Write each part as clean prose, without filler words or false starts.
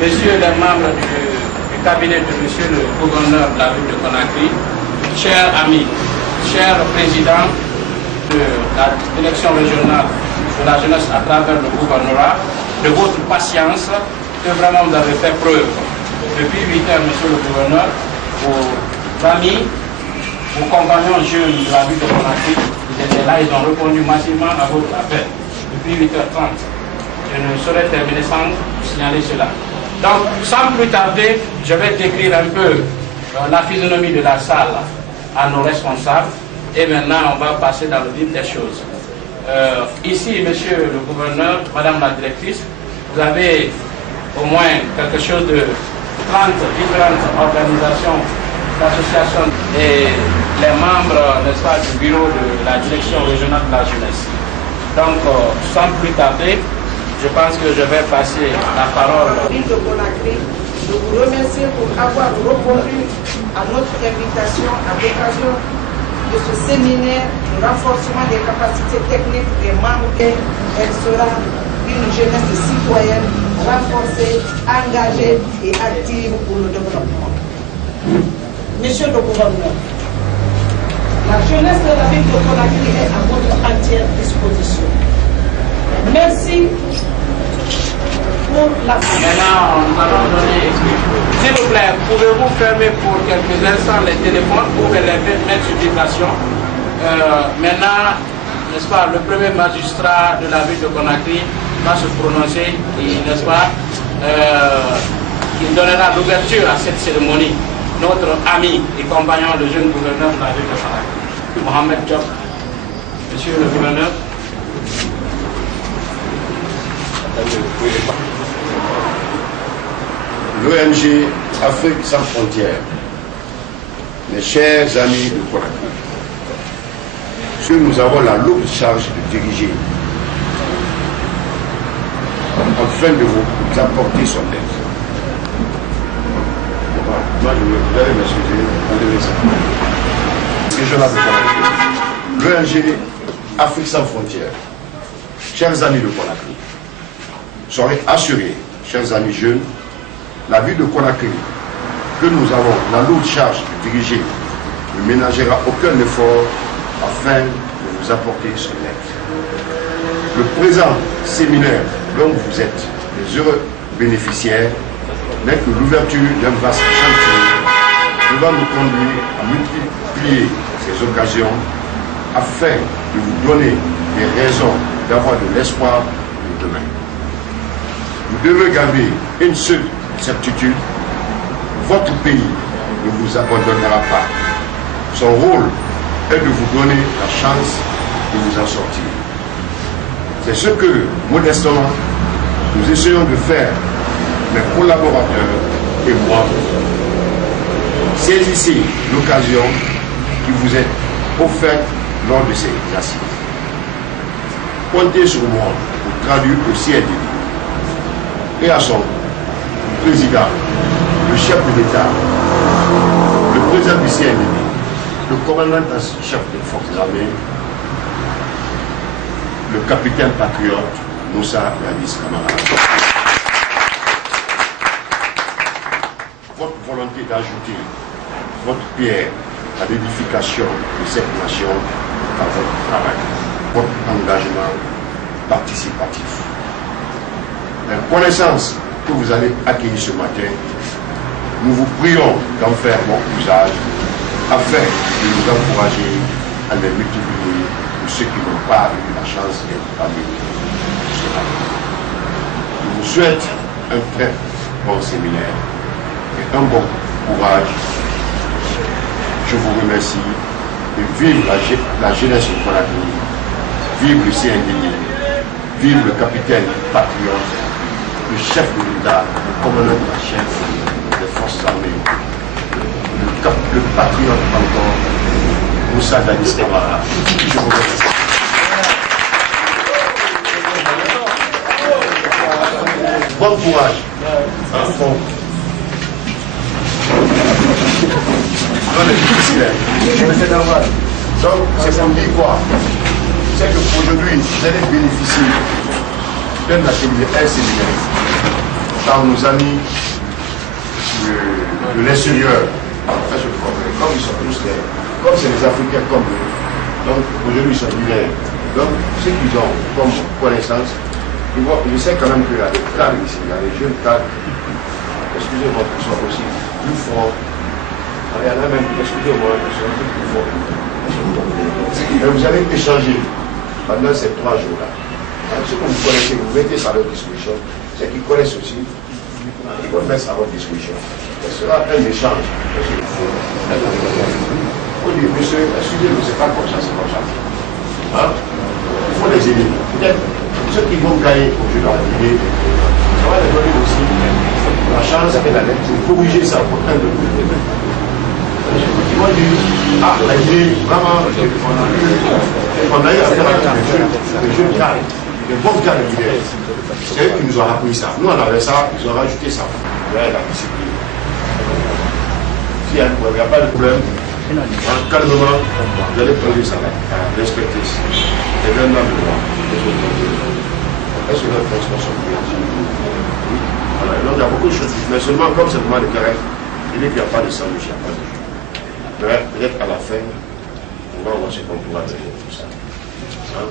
Messieurs les membres du cabinet de Monsieur le gouverneur de la ville de Conakry, chers amis, chers présidents de la direction régionale de la jeunesse à travers le gouvernorat, de votre patience que vraiment vous avez fait preuve. Depuis 8 heures, Monsieur le gouverneur, vos amis, vos compagnons jeunes de la ville de Conakry, ils étaient là, ils ont répondu massivement à votre appel depuis 8h30. Je ne saurais terminer sans signaler cela. Donc, sans plus tarder, je vais décrire un peu la physionomie de la salle à nos responsables. Et maintenant, on va passer dans le vif des choses. Ici, monsieur le gouverneur, madame la directrice, vous avez au moins quelque chose de 30 différentes organisations, d'associations et les membres, n'est-ce pas, du bureau de la direction régionale de la jeunesse. Donc, sans plus tarder, je pense que je vais passer la parole. Ville de Conakry, je vous remercie pour avoir répondu à notre invitation à l'occasion de ce séminaire de renforcement des capacités techniques des membres. Elle sera une jeunesse citoyenne renforcée, engagée et active pour le développement. Monsieur le gouverneur, la jeunesse de la ville de Conakry est à votre entière disposition. Merci pour la... Maintenant, nous allons donner... S'il vous plaît, pouvez-vous fermer pour quelques instants les téléphones pour les mettre sur vibration. Maintenant, n'est-ce pas, le premier magistrat de la ville de Conakry va se prononcer et, n'est-ce pas, il donnera l'ouverture à cette cérémonie. Notre ami et compagnon, le jeune gouverneur de la ville de Conakry, Mohamed Diop. Monsieur le gouverneur. L'ONG Afrique sans frontières, mes chers amis de Conakry, que nous avons la lourde charge de diriger afin de vous apporter son aide. Moi, vous allez m'excuser, enlevez ça. Régional de Conakry, l'ONG Afrique sans frontières, chers amis de Conakry, soyez assurés, chers amis jeunes, la ville de Conakry, que nous avons la lourde charge de diriger, ne ménagera aucun effort afin de vous apporter son aide. Le présent séminaire dont vous êtes les heureux bénéficiaires n'est que l'ouverture d'un vaste chantier devant nous conduire à multiplier ces occasions afin de vous donner des raisons d'avoir de l'espoir pour demain. Vous devez garder une seule certitude, votre pays ne vous abandonnera pas. Son rôle est de vous donner la chance de vous en sortir. C'est ce que, modestement, nous essayons de faire, mes collaborateurs et moi. Saisissez l'occasion qui vous est offerte lors de ces assises. Comptez sur moi pour traduire au CNDP et à son président, le chef de l'État, le président du CNDP, le commandant-chef des forces armées, le capitaine patriote Moussa Yadis Camara. Votre volonté d'ajouter votre pierre à l'édification de cette nation par votre travail, votre engagement participatif. La connaissance que vous allez acquérir ce matin, nous vous prions d'en faire bon usage afin de nous encourager à les multiplier pour ceux qui n'ont pas eu la chance d'être parmi nous. Je vous souhaite un très bon séminaire et un bon courage. Je vous remercie et vive la jeunesse de Conakry, vive le CNDP, vive le capitaine patriote, le chef de l'État, le commandant de la chef des forces armées, le patriote encore, Moussa Yadis Camara. Je vous remercie. Bon courage. Bon. Donc, c'est pour dire quoi? C'est qu'aujourd'hui, vous allez bénéficier d'un atelier, un séminaire par nos amis de l'extérieur. Comme ils sont tous là, comme c'est les Africains comme nous, donc aujourd'hui ils sont bilingues. Donc, ce qu'ils ont comme connaissance, je sais quand même qu'il y a des cadres ici, il y a des jeunes cadres, excusez-moi, qui sont aussi plus forts. Il y en a même, excusez-moi, qui sont plus forts. Mais vous allez échanger pendant ces 3 jours-là. Ce que vous connaissez, vous mettez ça à leur disposition. Ceux qui connaissent aussi, ils vont mettre ça à votre disposition. Ce sera un échange. Vous dites, monsieur, excusez-moi, c'est pas comme ça, c'est comme ça. Hein? Il faut les aider. Peut-être ceux qui vont gagner au jeu d'arrivée, ça va les donner aussi la chance de corriger ça pour un de vous. Ils vont dire, ah, la idée, vraiment, on a eu affaire avec les jeunes cadres, les bons cadres d'idées. C'est eux qui nous ont appris ça. Nous, on avait ça, ils ont rajouté ça. Ouais, la discipline. S'il n'y a pas de problème, calmement, vous allez prendre ça, respecter ça. C'est vraiment le droit. Est-ce que notre transport voilà, donc il y a beaucoup de choses, mais seulement comme c'est le moment de carême, il dit qu'il n'y a pas de sandwich, il n'y a pas de jus. Mais peut-être à la fin, on va voir ce qu'on pourra donner tout ça. Hein?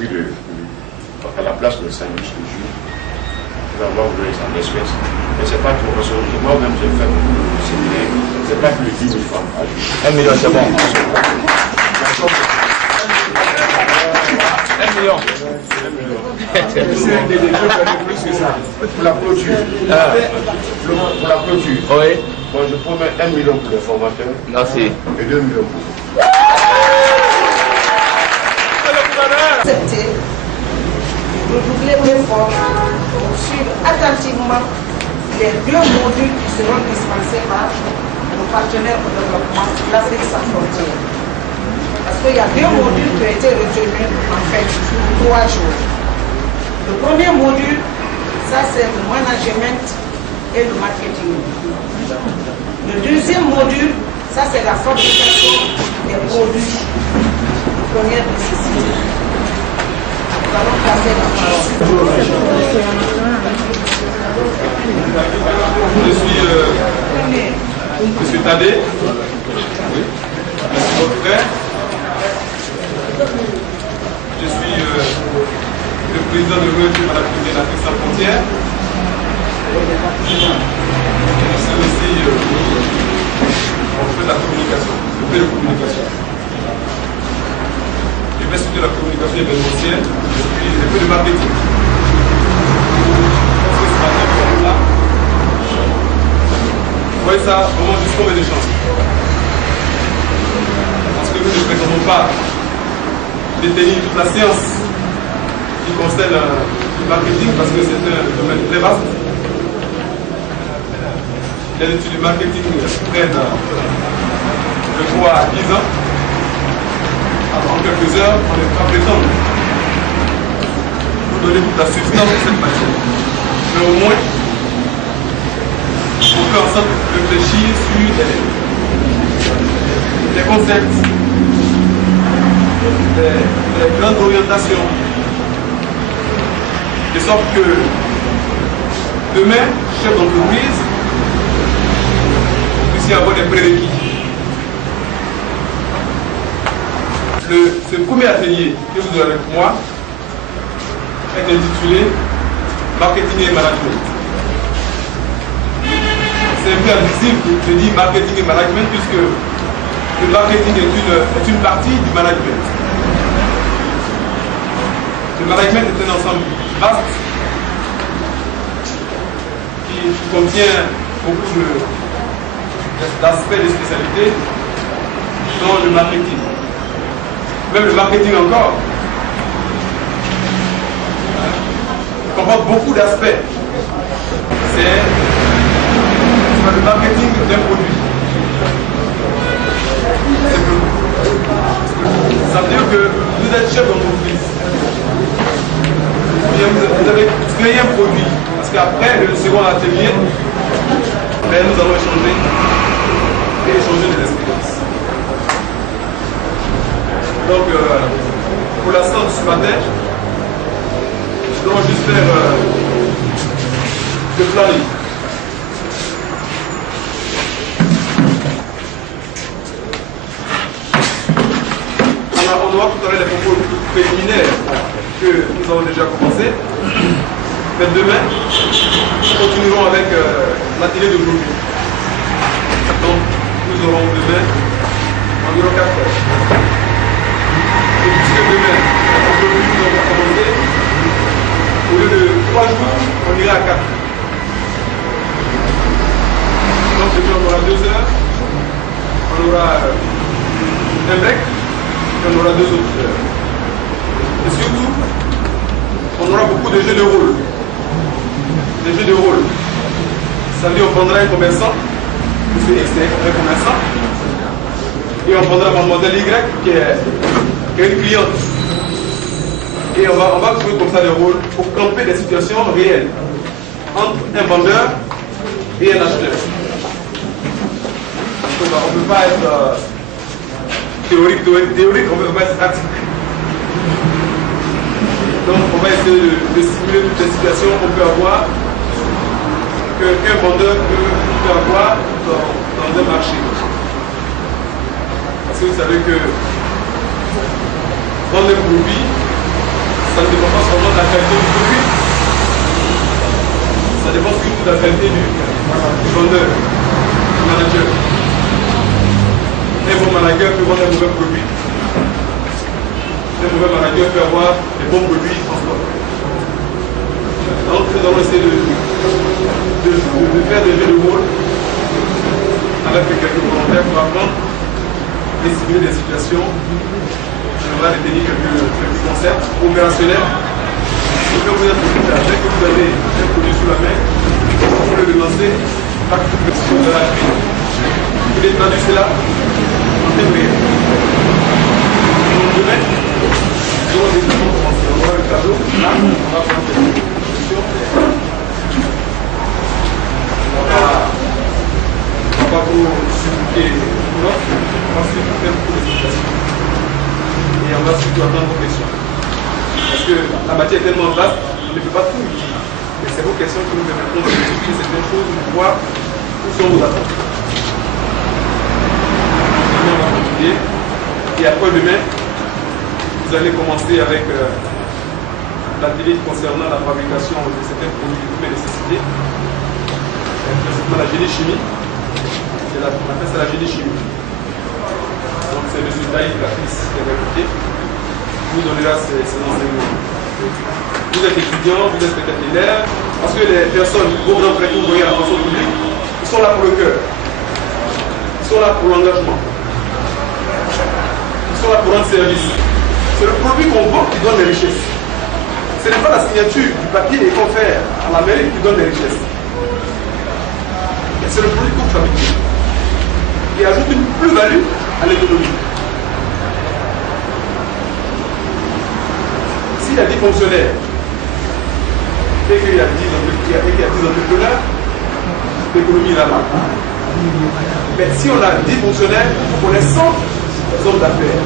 Oui, à la place de sandwich de jus, on va voir vous donner ça en espèces. Mais c'est pas trop, parce que moi-même j'ai fait beaucoup de séminaires, c'est pas plus de 10 000 francs. 1 million, c'est bon. 1 million. Pour la clôture. Pour la clôture. Oui. Bon, je promets 1 million pour les formateurs. Merci. Et 2 millions pour vous. Accepter, redoubler l'effort pour suivre attentivement les 2 modules qui seront dispensés par nos partenaires au développement de l'Afrique sans frontières. Parce qu'il y a 2 modules qui ont été retenus en fait 3 jours. Le premier module, ça c'est le management et le marketing. Le deuxième module, ça c'est la fabrication des produits de première nécessité. allons passer la parole. Je suis M. Tadé, votre frère. Je suis le président de l'ONG Maladie sans frontières. Je suis aussi on fait de la communication, je fais de communication. Je fais surtout de la communication événementielle, je fais de marketing. Vous voyez ça vraiment juste comme un échange. Parce que nous ne prétendons pas détenir toute la science qui concerne le marketing parce que c'est un domaine très vaste. Les études du marketing prennent de 3 à 10 ans. Alors, en quelques heures, on n'est pas prétendre vous donner toute la substance de cette matière. Mais au moins, on peut ensemble réfléchir sur les concepts, les grandes orientations, de sorte que demain, chef d'entreprise, vous puissiez avoir des prérequis. Ce premier atelier que vous aurez avec moi est intitulé Marketing et Management. C'est un peu invisible de dire marketing et management puisque le marketing est une partie du management. Le management est un ensemble vaste qui contient beaucoup d'aspects de spécialité dans le marketing. Même le marketing encore comporte beaucoup d'aspects. C'est le marketing d'un produit. Ça veut dire que vous êtes chef d'entreprise. Vous avez créé un produit. Parce qu'après le second atelier, nous allons échanger des expériences. Donc, pour l'instant, je suis matin. Je dois juste faire le planning. On aura tout à l'heure les propos préliminaires que nous avons déjà commencé. Mais demain, nous continuerons avec l'atelier de groupe. Donc, nous aurons demain environ 4 heures. Et puisque demain, aujourd'hui, nous allons commencer, au lieu de 3 jours, on ira à 4. Donc, demain, on aura 2 heures, on aura un break, et on aura 2 autres heures. Et surtout, on aura beaucoup de jeux de rôle. Des jeux de rôle. Ça veut dire qu'on prendra un commerçant, puisque X est un commerçant, et on prendra mademoiselle Y qui est une cliente. Et on va jouer comme ça des rôles pour camper des situations réelles entre un vendeur et un acheteur. On ne peut pas être théorique, on ne peut pas être pratique. Donc on va essayer de simuler toutes les situations qu'on peut avoir, qu'un vendeur peut avoir dans un marché. Parce que vous savez que vendre un produit, ça ne dépend pas seulement de la qualité du produit, ça dépend surtout de la qualité du vendeur, du manager. Un bon manager peut vendre un mauvais produit. Un mauvais manager peut avoir des bons produits en stock. Donc nous allons essayer de faire des jeux de rôle avec quelques volontaires pour apprendre et simuler des situations. On va détenir quelques concepts opérationnels. Et quand vous êtes occupé, dès que vous avez un produit sous la main, vous pouvez le lancer par toute version de la vie. Vous pouvez traduire cela en temps réel. Demain, on aura le tableau. Là, on va prendre des questions. On va vous expliquer l'offre, ensuite faire beaucoup de situations. Et on va surtout attendre vos questions. Parce que la matière est tellement vaste, on ne peut pas tout dire. Mais c'est vos questions qui nous permettront de discuter certaines choses, de voir où sont vos attentes. On va continuer. Et après demain, vous allez commencer avec l'atelier concernant la fabrication de certains produits de première nécessité, principalement la génie chimie. On appelle ça la génie chimie. Donc c'est le Daïd Caprice qui est recruté. Vous donnera ces enseignements. Vous êtes étudiant, vous êtes peut-être élève, parce que les personnes, vos grands frères que vous voyez à la fonction publique, ils sont là pour le cœur. Ils sont là pour l'engagement. Ils sont là pour rendre service. C'est le produit qu'on vend qui donne les richesses. Ce n'est pas la signature du papier et qu'on fait à la mairie qui donne les richesses. C'est le produit qu'on fabrique. Et ajoute une plus-value à l'économie. S'il y a 10 fonctionnaires et qu'il y a 10 entrepreneurs, l'économie est là-bas. Mais si on a 10 fonctionnaires, on est 100 hommes d'affaires,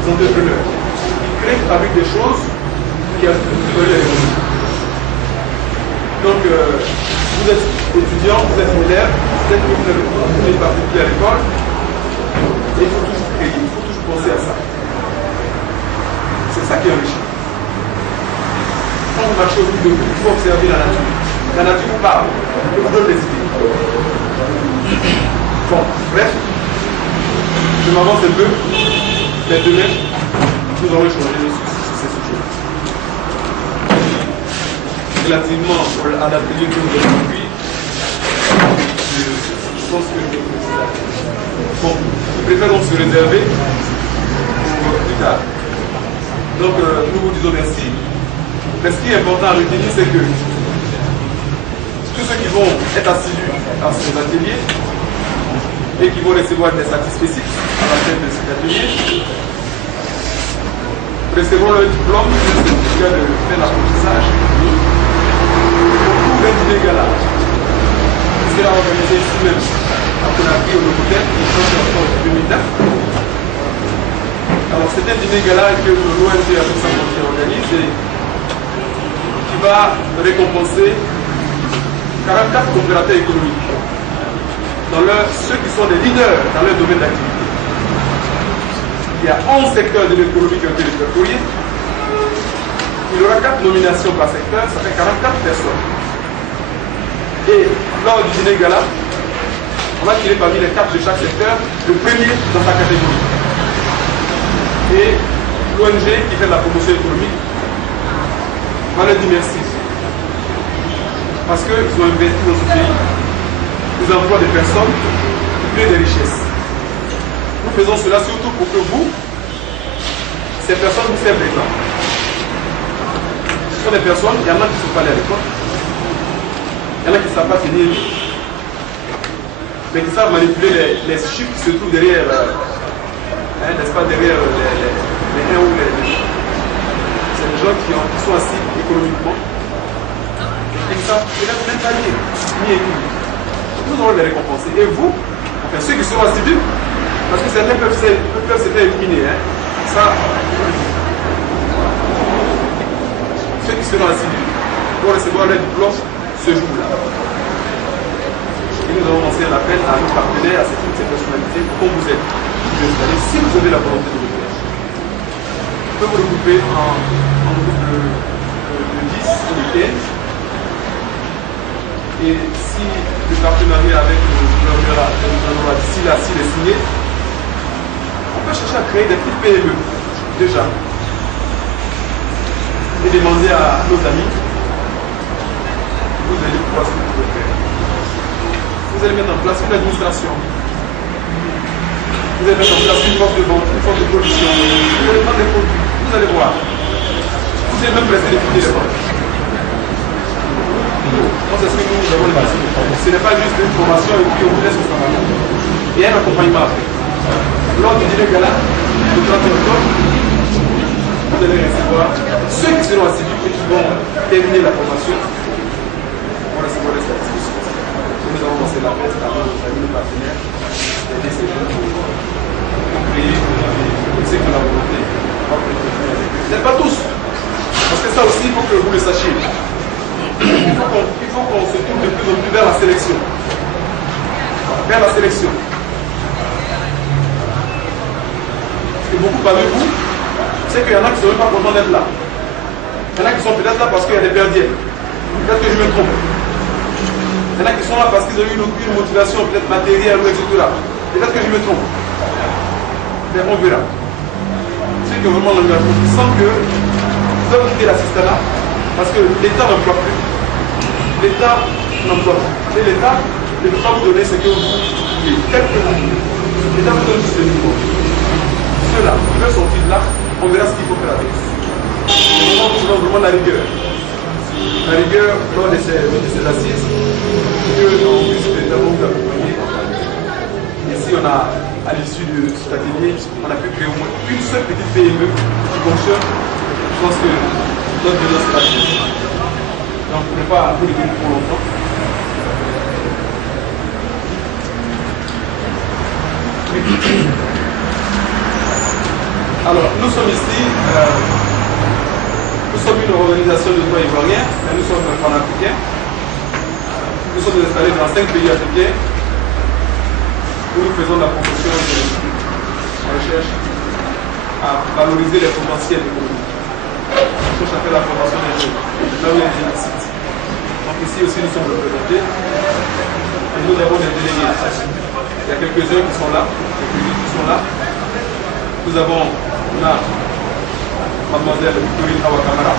des entrepreneurs, qui créent, qui fabriquent des choses qui ajoutent une plus-value à l'économie. Donc, vous êtes étudiant, vous êtes élève, peut-être que vous n'avez pas publié à l'école, et il faut toujours créer, il faut toujours penser à ça. C'est ça qui est enrichissant. Quand vous marchez autour de vous, il faut observer la nature. La nature vous parle, elle vous donne des idées. Bon, bref, je m'avance un peu, mais demain, nous allons échanger sur ces sujets. Relativement à l'atelier que nous avons compris, je pense que bon, je préfère donc se réserver pour plus tard. Donc nous vous disons merci. Mais ce qui est important à retenir, c'est que tous ceux qui vont être assidus à ces ateliers et qui vont recevoir des satisfecits à la fin de cet atelier recevront leur diplôme, le certificat de fin d'apprentissage. Pour un dîner gala, qui sera organisé ici même à Conakry au Locotel, le 30 octobre 2009. Alors c'est un dîner gala que l'ONG Avec Sans Frontières organise et qui va récompenser 44 opérateurs économiques, ceux qui sont des leaders dans leur domaine d'activité. Il y a 11 secteurs de l'économie qui ont été répertoriés. Il y aura 4 nominations par secteur, ça fait 44 personnes. Et lors du dîner gala, on va tirer parmi les 4 de chaque secteur le premier dans sa catégorie. Et l'ONG qui fait la promotion économique va leur dire merci. Parce qu'ils ont investi dans ce pays, ils emploient des personnes, ils créent des richesses. Nous faisons cela surtout pour que vous, ces personnes, vous servent l'exemple. Ce sont des personnes, il y en a qui ne sont pas allés à l'école, il y en a qui ne savent pas tenir, mais qui savent manipuler les chiffres qui se trouvent derrière, n'est-ce pas, derrière les 1 ou les 2. C'est des gens qui sont assis économiquement. Et ça, ils n'ont même pas ni écrit. Nous allons les récompenser. Et vous, enfin ceux qui seront assidus, parce que certains peuvent se faire éliminer. Ça, ceux qui seront assidus vont recevoir leur diplôme ce jour-là. Et nous avons lancé un appel à nos partenaires, à toutes ces personnalités, pour vous êtes installés, si vous avez la volonté de le faire. Vous pouvez vous regrouper en groupe de 10 ou de 15. Et si le partenariat avec le gouvernement d'ici là, s'il est signé, on peut chercher à créer des petites PME, déjà. Et demander à nos amis, vous allez pouvoir ce que vous pouvez faire. Vous allez mettre en place une administration. Vous allez mettre en place une force de vente, une force de production. Vous allez prendre des produits, vous allez voir. Vous allez même presser les prix des ventes. C'est ce que nous avons le passé. Ce n'est pas juste une formation et puis on vous laisse au travail. Il y a un accompagnement après. Lors du dîner gala, le 30 octobre, vous allez recevoir ceux qui seront assidus et qui vont terminer la formation vont recevoir les statistiques. Nous avons lancé l'appel à nos partenaires d'aider ces gens pour créer ceux qui ont la volonté. Ce n'est pas tous. plus en plus vers la sélection. Vers la sélection. Parce que beaucoup parmi vous, c'est qu'il y en a qui ne sont même pas contents d'être là. Il y en a qui sont peut-être là parce qu'il y a des perdiens. Peut-être que je me trompe. Il y en a qui sont là parce qu'ils ont eu une motivation peut-être matérielle, etc. Peut-être que je me trompe. Mais on verra. C'est que vraiment l'engagement. Je sens que nous avons quitté l'assistanat parce que l'État n'emploie plus. L'État n'emploie plus. Et l'État ne peut pas vous donner ce que vous voulez. L'État vous donne juste le niveau. Ceux-là, qui veulent sortir de là, on verra ce qu'il faut faire avec. Nous avons vraiment la rigueur. La rigueur lors de ces assises, que l'on puisse véritablement vous accompagner. Ici, on a, à l'issue de cet atelier, on a pu créer au moins une seule petite PME qui fonctionne. Je pense que notre besoin sera plus. Donc, on n'est pas vous les donner pour longtemps. Alors, nous sommes ici. Nous sommes une organisation de droits ivoiriens, mais nous sommes panafricains. Nous sommes installés dans 5 pays africains où nous faisons la promotion de recherche à valoriser les potentiels économiques. On cherche à faire la formation des jeunes, là où il y a des sites. Donc ici aussi nous sommes représentés et nous avons des délégués. Il y a quelques-uns qui sont là, quelques-uns qui sont là. Nous avons là Mademoiselle Victorine Awakamara.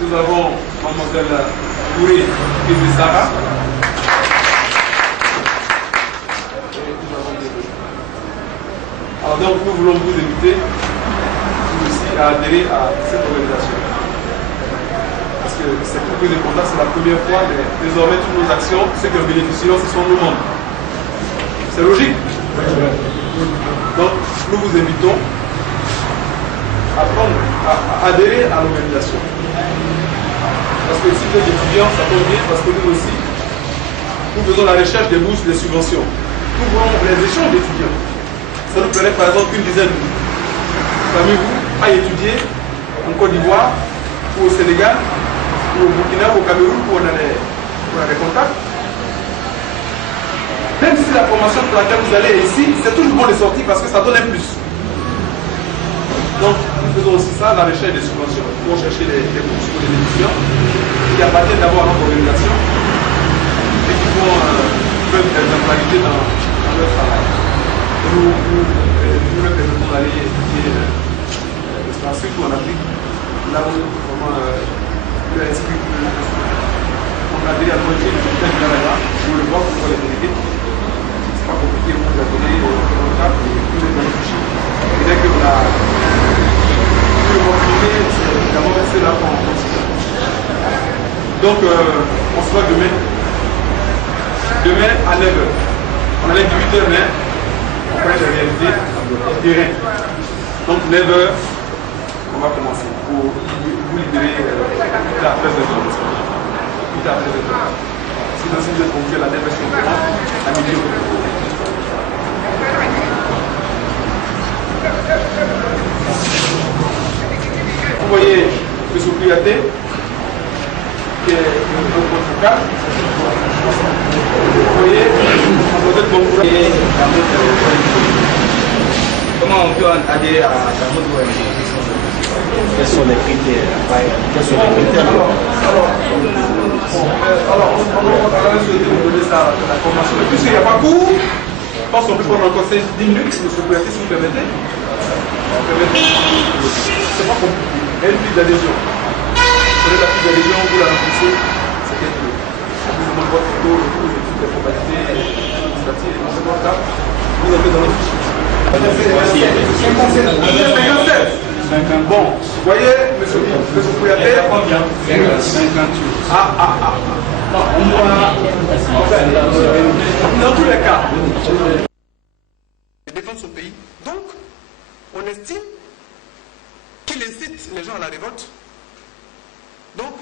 Nous avons Mademoiselle Gouré Kizisara. Alors donc nous voulons vous inviter vous aussi à adhérer à cette organisation. Parce que c'est tout plus important, c'est la première fois, mais désormais toutes nos actions, ceux qui en bénéficieront, ce sont nous-mêmes. C'est logique. Donc, nous vous invitons à adhérer à l'organisation. Parce que si vous êtes étudiants, ça tombe bien, parce que nous aussi, nous faisons la recherche des bourses, des subventions. Nous voulons les échanges d'étudiants. Ça nous plairait par exemple qu'une dizaine parmi vous à étudier en Côte d'Ivoire, ou au Sénégal, ou au Burkina, ou au Cameroun, où on a des contacts. Même si la formation pour laquelle vous allez ici, c'est toujours bon de sortir parce que ça donne un plus. Donc, nous faisons aussi ça, la recherche des subventions pour chercher des bourses pour les étudiants qui appartiennent d'abord à notre organisation et qui font preuve d'exemplarité dans leur travail. Nous leur permettons d'aller étudier surtout en Afrique, là où vraiment leur esprit on a déjà approché le système là, où le voit pour les délégués. Pas compliqué, vous a donné le contact et tous les bénéficiaires. Et dès que vous l'opportunité, c'est d'abord rester là pour en considérer. Donc, on se voit demain. Demain à 9h. On avait 18h, mais on va les réaliser terrain. Donc, 9h, on va commencer pour vous libérer plus tard à 13h. Plus tard à 13h. Sinon, si vous êtes conviés à la 9h, c'est à midi. Vous voyez M. Kouyaté, qui est le point focal. Vous voyez, comment on peut adhérer à votre ONG? Quels sont les critères? Alors, on va souhaiter vous donner ça, la formation. Puisqu'il n'y a pas cours, je pense qu'on peut prendre encore 10 minutes, M. Kouyaté, si vous permettez. C'est pas compliqué. Il y a une fiche d'adhésion. Vous prenez la fiche d'adhésion, vous la remplissez, c'est bien tout. On vous demande votre photo, les études, les formalités administratives, et dans ce cas, vous avez dans le fichier. 57. Bon, vous voyez, M. Kouyaté, 58. Dans tous les cas, défendre son pays. Donc, on estime qu'il incite les gens à la révolte. Donc,